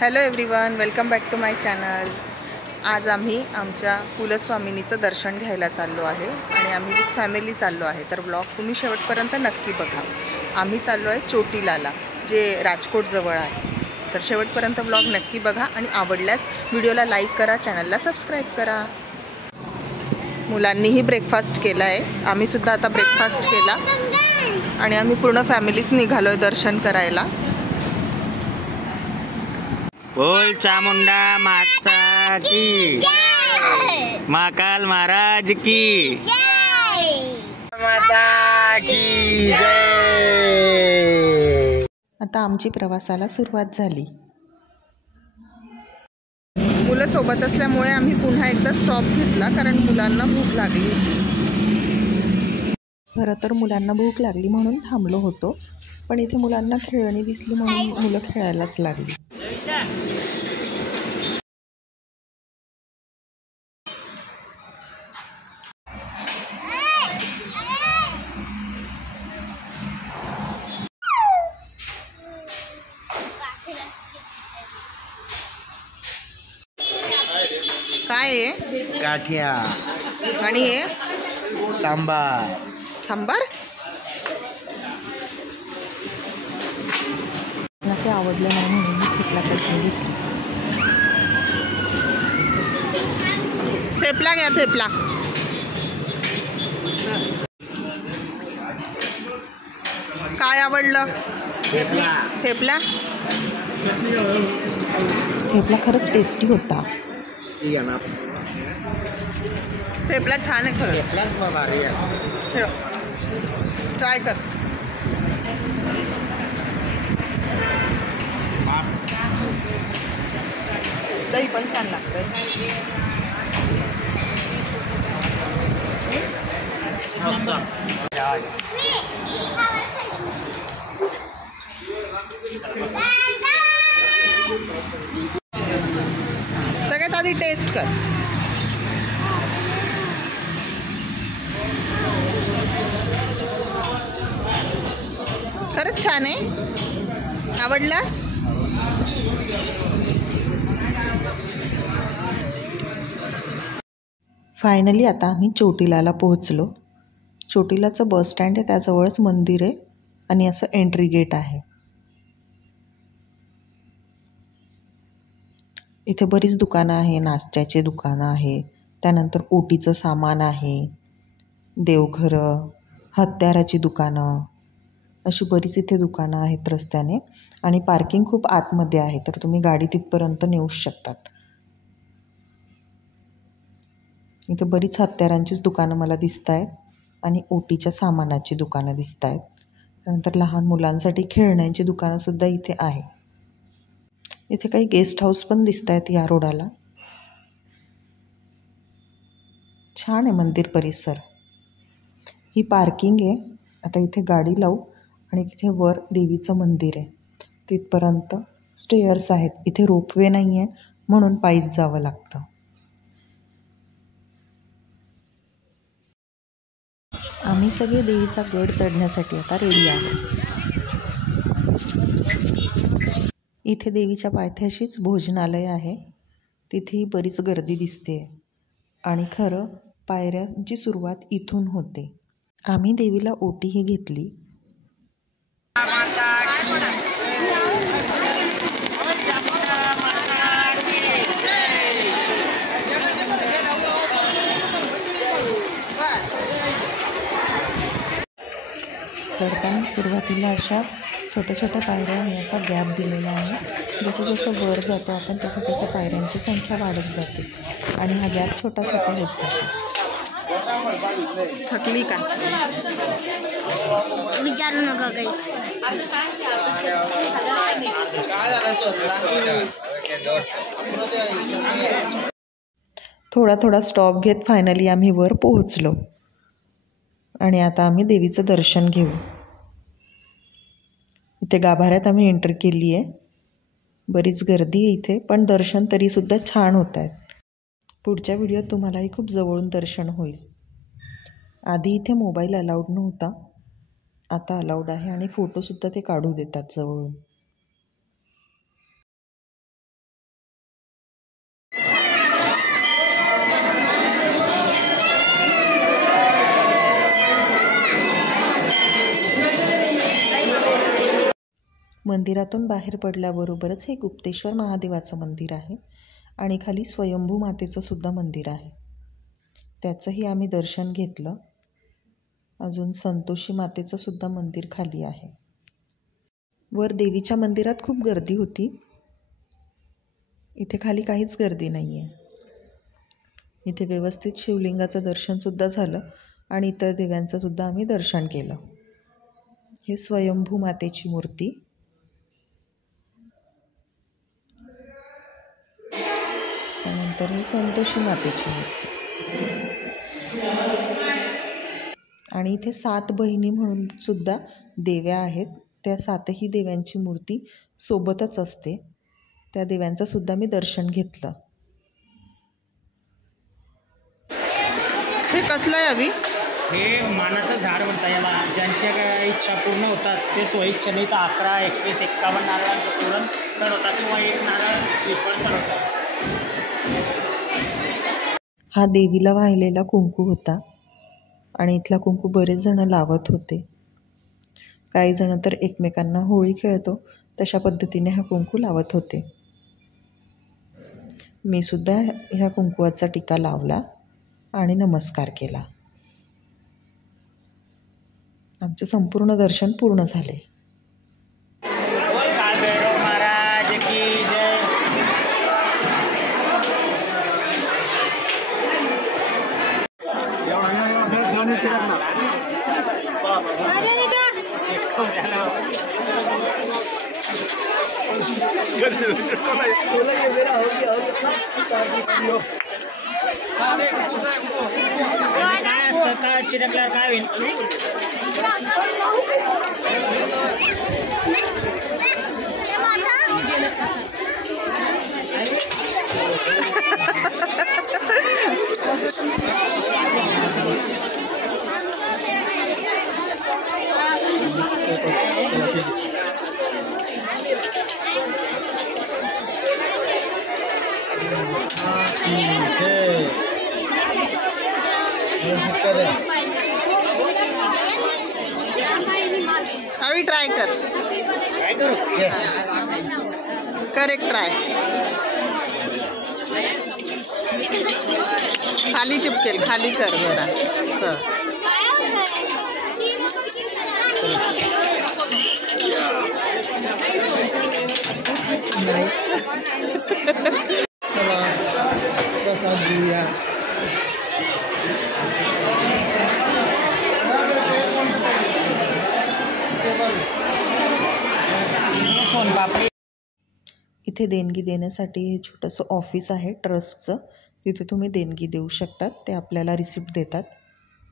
Hello everyone, welcome back to my channel. आज आम्ही आमच्या कुलस्वामिनीचं दर्शन घ्यायला चाललो आहे आणि आम्ही विथ फॅमिली चाललो आहे। तर ब्लॉग तुम्ही शेवटपर्यंत नक्की बघा। आम्ही चाललो आहे चोटीलाला, जे राजकोट जवळ आहे। तर शेवटपर्यंत ब्लॉग नक्की बघा आणि आवडल्यास व्हिडिओला लाईक करा, चॅनलला सबस्क्राईब करा। मुलांनीही ब्रेकफास्ट केला आहे, आम्ही सुद्धा आता ब्रेकफास्ट केला आणि आम्ही पूर्ण फॅमिलीच निघालोय दर्शन करायला। बोल चामुंडा माता की जय, महाकाल महाराज की जय, माता की जय। आता आमची प्रवासाला सुरुवात झाली। मुलं सोबत असल्यामुळे आम्ही पुन्हा एकदा स्टॉप घेतला, कारण मुलांना भूक लागली होती। खरं तर मुलांना भूक लागली म्हणून थांबलो होतो, पण इथे मुलांना खेळणी दिसली म्हणून मुलं खेळायलाच लागली। काय आहे? गाठिया आणि हे सांबार। सांबार मला ते आवडलं नाही म्हणून मी थेपला चटणी घेतली। थेपला घ्या, थेपला। काय आवडलं? थेपला। थेपला खरंच टेस्टी होता। थेपला छान आहे खरं। ट्राय कर। दही पण छान लागतंय। सगळ्यात आधी टेस्ट कर। खरंच छान आहे, आवडला। फायनली आता आम्ही चोटीलाला पोहोचलो। चोटीलाचं बस स्टँड आहे, त्याजवळच मंदिर आहे आणि असं एंट्री गेट आहे। इथे बरीच दुकानं आहे, नाश्त्याचे दुकानं आहे, त्यानंतर ओटीचं सामान आहे, देवघरं, हत्याराची दुकानं, अशी बरीच इथे दुकानं आहेत रस्त्याने आणि पार्किंग खूप आतमध्ये आहे, तर तुम्ही गाडी तिथपर्यंत नेऊच शकतात। इथे बरीच हत्यारांचीच दुकानं मला दिसत आहेत आणि ओटीच्या सामानाची दुकानं दिसत आहेत। त्यानंतर लहान मुलांसाठी खेळण्यांची दुकानंसुद्धा इथे आहे। इथे काही गेस्ट हाऊस पण दिसत आहेत या रोडाला। छान आहे मंदिर परिसर। ही पार्किंग आहे। आता इथे गाडी लावू आणि तिथे वर देवीचं मंदिर आहे, तिथपर्यंत स्टेअर्स आहेत। इथे रोपवे नाही आहे म्हणून पायीच जावं लागतं। आम्ही सगळे देवीचा गड चढण्यासाठी आता रेडी आहोत। इथे देवीच्या पायथ्याशीच भोजनालय आहे, तिथेही बरीच गर्दी दिसते आणि खरं पायऱ्यांची सुरुवात इथून होते। आम्ही देवीला ओटीही घेतली। चढताना सुरुवातीला अशा छोट्या छोट्या पायऱ्या आणि असा गॅप दिलेला आहे। जसं जसं वर जातो आपण तसं तसं पायऱ्यांची संख्या वाढत जाते आणि हा गॅप छोटा छोटा होत जातो। थकली का? विचारू नका काही। थोडा थोडा स्टॉप घेत फायनली आम्ही वर पोहोचलो आणि आता आम्ही देवीचं दर्शन घेऊ। इथे गाभाऱ्यात आम्ही एंटर केली आहे। बरीच गर्दी आहे इथे, पण दर्शन तरीसुद्धा छान होत आहेत। पुढच्या व्हिडिओत तुम्हालाही खूप जवळून दर्शन होईल। आधी इथे मोबाईल अलाउड नव्हता, आता अलाउड आहे आणि फोटोसुद्धा ते काढू देतात जवळून। मंदिरातून बाहेर पडल्याबरोबरच हे गुप्तेश्वर महादेवाचं मंदिर आहे आणि खाली स्वयंभू मातेचं सुद्धा मंदिर आहे. त्याचंही आम्ही दर्शन घेतलं. अजून संतोषी मातेचं सुद्धा मंदिर खाली आहे. वर देवीच्या मंदिरात खूप गर्दी होती. इथे खाली काहीच गर्दी नाही आहे. इथे व्यवस्थित शिवलिंगाचं दर्शनसुद्धा झालं आणि इतर देव्यांचं सुद्धा आम्ही दर्शन केलं. हे स्वयंभू मातेची मूर्ती. त्यानंतर ही संतोषी मातेची मूर्ती आणि इथे 7 बहिणी म्हणून सुद्धा देव्या आहेत. त्या 7ही देव्यांची मूर्ती सोबतच असते. त्या देव्यांचं सुद्धा मी दर्शन घेतलं. हे कसलं आहे अभि? हे मानाचं झाड म्हणता याला. ज्यांच्या काय इच्छा पूर्ण होतात ते स्वइच्छेने तर 11, 21, 51 नारळांचं तोरण चढवतात किंवा 1 नारळ श्रीफळ चढवतात. हा देवीला वाहिलेला कुंकू होता आणि इथला कुंकू बरेच जण लावत होते. काही जण तर एकमेकांना होळी खेळतो तशा पद्धतीने हा कुंकू लावत होते. मी सुद्धा ह्या कुंकवाचा टिका लावला आणि नमस्कार केला. आमचे संपूर्ण दर्शन पूर्ण झाले. महाराज की जय. काय असतं का चिरकल्यावर काय होईल? अभी ट्राय कर. एक ट्राय. खाली चिपकेल. खाली कर जरा. प्रसाद घेऊया. इथे देणगी देण्यासाठी हे छोटंसं ऑफिस आहे ट्रस्टचं. तिथे तुम्ही देणगी देऊ शकतात. ते आपल्याला रिसिप्ट देतात.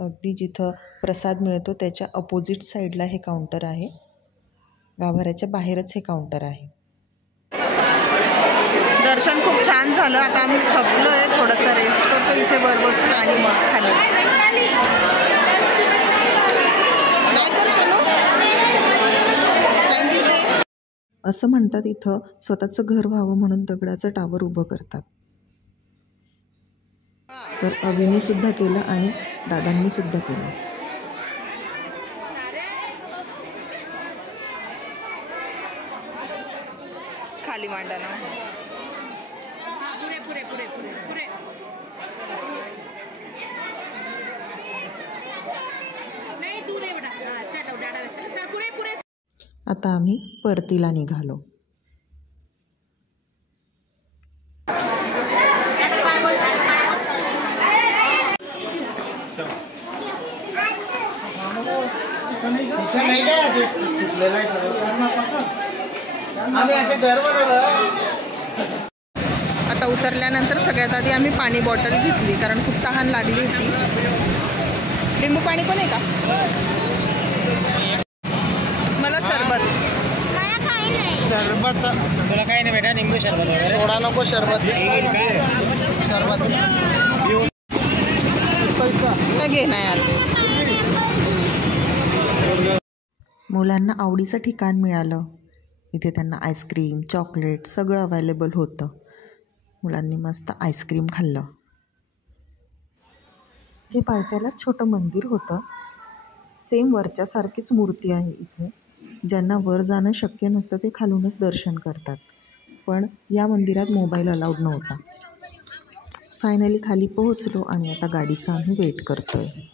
अगदी जिथं प्रसाद मिळतो त्याच्या अपोजिट साईडला हे काउंटर आहे. गाभाऱ्याच्या बाहेरच हे काउंटर आहे. दर्शन खूप छान झालं. आता आम्ही थकलो आहे. थोडंसं रेस्ट करतो इथे वर बसून आणि मग खाली. काय कर शनू? असं म्हणतात इथं स्वतःचं घर व्हावं म्हणून दगडाचं टावर उभं करतात. तर अविनी सुद्धा केलं आणि दादांनी सुद्धा केलं. खाली मांडा ना. आता आम्ही परतीला निघालो. आता उतरल्यानंतर सगळ्यात आधी आम्ही पाणी बॉटल घेतली कारण खूप तहान लागली होती. लिंबू पाणी पण आहे का? मला सरबत. सरबत तुला काही नाही बेटा. निंबू सरबत वगैरे सोडा नको. सरबत सरबत काय घे ना यार. मुलांना आवडीचं ठिकाण मिळालं. इथे त्यांना आईस्क्रीम चॉकलेट सगळं अवेलेबल होतं. मुलांनी मस्त आईस्क्रीम खाल्लं. हे पायथ्याला छोटं मंदिर होतं. सेम वरच्यासारखीच मूर्ती आहे इथे. ज्यांना वर जाणं शक्य नसतं ते खालूनच दर्शन करतात. पण या मंदिरात मोबाईल अलाउड नव्हता. फायनली खाली पोहोचलो आणि आता गाडीचा आम्ही वेट करतो आहे.